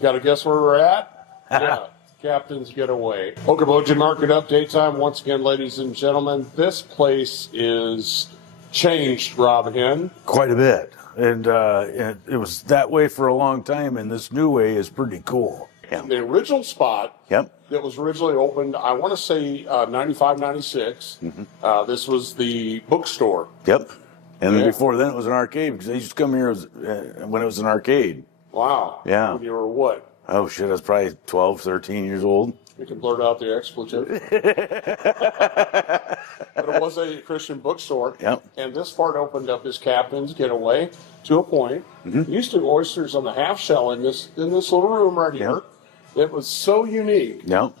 Got to guess where we're at? Yeah, Captain's Getaway. Okoboji Market Update time. Once again, ladies and gentlemen, this place is changed, Rob Hen. Quite a bit. And it was that way for a long time, and this new way is pretty cool. Yeah. The original spot that was originally opened, I want to say 95, 96. This was the bookstore. Yep. And then before then it was an arcade, because they used to come here when it was an arcade. Wow. Yeah. When you were what? Oh, shit, I was probably 12, 13 years old. You can blurt out the expletive. But it was a Christian bookstore. Yep. And this part opened up as Captain's Getaway to a point. Used to oysters on the half shell in this little room right here. It was so unique. Yep.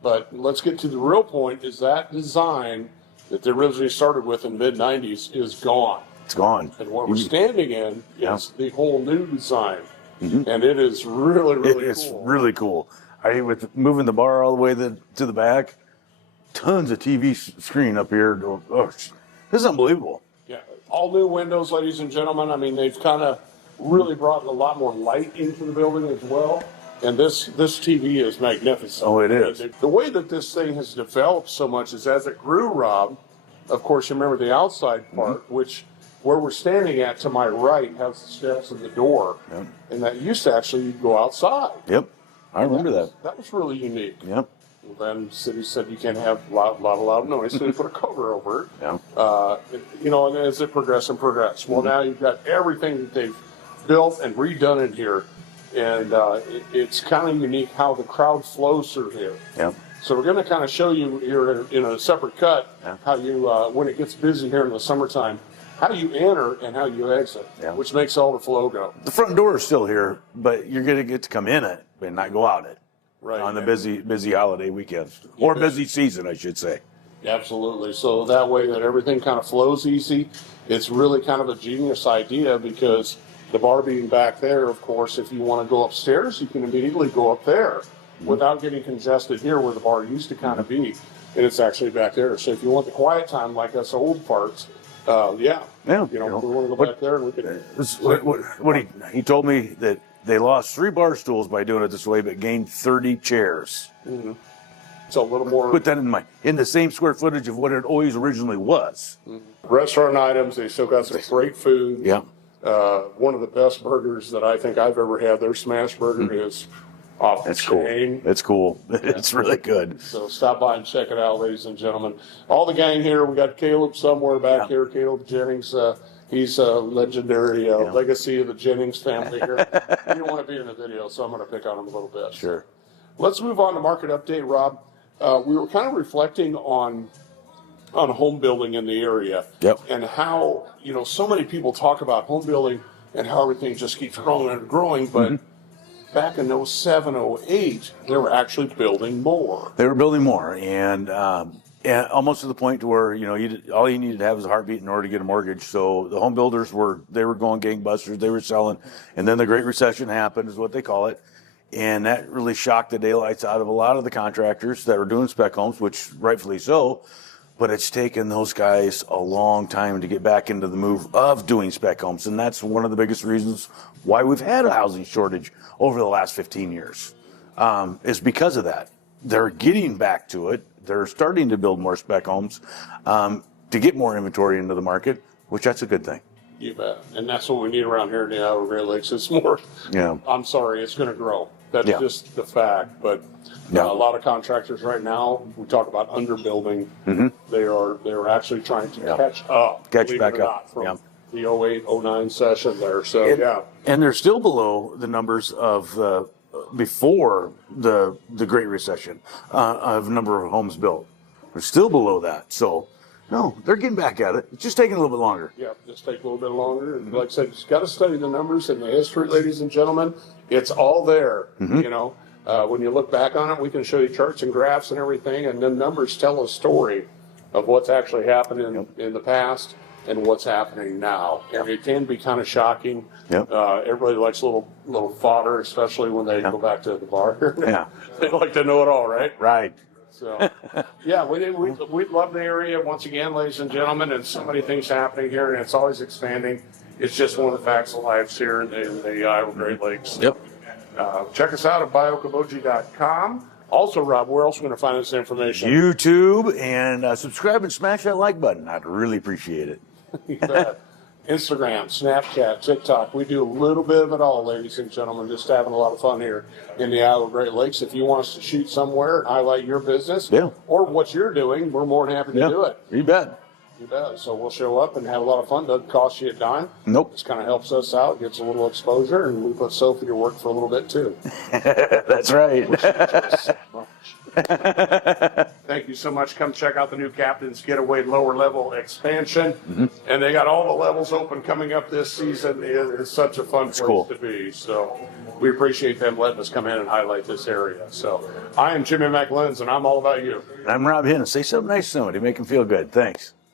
But let's get to the real point, is that design that they originally started with in the mid-90s is gone. It's gone. And what we're standing in is the whole new design. And it is really, really cool. It's really cool. With moving the bar all the way to the back, tons of TV screen up here. Oh, this is unbelievable. Yeah, all new windows, ladies and gentlemen. I mean, they've kind of really brought a lot more light into the building as well. And this TV is magnificent. Oh, it is. The way that this thing has developed so much is as it grew, Rob, of course, you remember the outside part, which where we're standing at to my right has the steps and the door. And that used to actually go outside. Yep. I remember that. That was really unique. Yep. Then the city said you can't have a lot of loud noise, so they put a cover over it. Yeah. And as it progressed and progressed. Well, now you've got everything that they've built and redone in here. And it's kind of unique how the crowd flows through here. Yeah. So we're going to kind of show you here in a separate cut how you, when it gets busy here in the summertime, how you enter and how you exit, which makes all the flow go. The front door is still here, but you're going to get to come in it and not go out it. Right. On the busy holiday weekends. Or busy season, I should say. Absolutely. So that way that everything kind of flows easy. It's really kind of a genius idea because the bar being back there, of course, if you want to go upstairs, you can immediately go up there without getting congested here where the bar used to kind of be. And it's actually back there. So if you want the quiet time like us old parts, we want to go back there and we can. He told me that they lost 3 bar stools by doing it this way, but gained 30 chairs. So a little more. Put that in mind. In the same square footage of what it always originally was. Restaurant items. They still got some great food. Yeah. One of the best burgers that I think I've ever had. Their smash burger is off the chain. It's cool. It's really good. So stop by and check it out, ladies and gentlemen. All the gang here. We got Caleb somewhere back here. Caleb Jennings. He's a legendary legacy of the Jennings family here. He didn't want to be in the video, so I'm going to pick on him a little bit. Sure. Let's move on to market update, Rob. We were kind of reflecting on home building in the area. And how, so many people talk about home building and how everything just keeps growing and growing, but back in 07, 08, they were actually building more. They were building more, and almost to the point to where, all you needed to have was a heartbeat in order to get a mortgage. So the home builders were going gangbusters. They were selling. And then the Great Recession happened, is what they call it. And that really shocked the daylights out of a lot of the contractors that were doing spec homes, which rightfully so. But it's taken those guys a long time to get back into the move of doing spec homes. And that's one of the biggest reasons why we've had a housing shortage over the last 15 years, is because of that. They're getting back to it. They're starting to build more spec homes to get more inventory into the market, which that's a good thing. You bet. And that's what we need around here in the Iowa Great Lakes. It's more, I'm sorry, it's going to grow. That's just the fact. But a lot of contractors right now, we talk about underbuilding. They're actually trying to catch up. Catch back up. From the 08, 09 session there. So, And they're still below the numbers of before the Great Recession of number of homes built. They're still below that. So, no, they're getting back at it. It's just taking a little bit longer. Yeah, just take a little bit longer. And like I said, you've got to study the numbers and the history, ladies and gentlemen. It's all there. When you look back on it, we can show you charts and graphs and everything, and then numbers tell a story of what's actually happened in the past and what's happening now. And it can be kind of shocking. Everybody likes a little fodder, especially when they go back to the bar. They like to know it all, right? Right. So, we love the area once again, ladies and gentlemen, and so many things happening here, and it's always expanding. It's just one of the facts of life here in the Iowa Great Lakes. check us out at buyokoboji.com. Also, Rob, where else are we going to find this information? YouTube, and subscribe and smash that like button. I'd really appreciate it. You bet. Instagram, Snapchat, TikTok. We do a little bit of it all, ladies and gentlemen. Just having a lot of fun here in the Isle of Great Lakes. If you want us to shoot somewhere and highlight your business or what you're doing, we're more than happy to do it. You bet. You bet. So we'll show up and have a lot of fun. Doesn't cost you a dime. Nope. Just kind of helps us out, gets a little exposure, and we put Sophie to work for a little bit too. That's right. Thank you so much. Come check out the new Captain's Getaway lower level expansion. And they got all the levels open coming up this season. It's such a fun place to be. So we appreciate them letting us come in and highlight this area. So I am Jimmy McLenz, and I'm all about you. I'm Rob Hinton. Say something nice to somebody. Make them feel good. Thanks.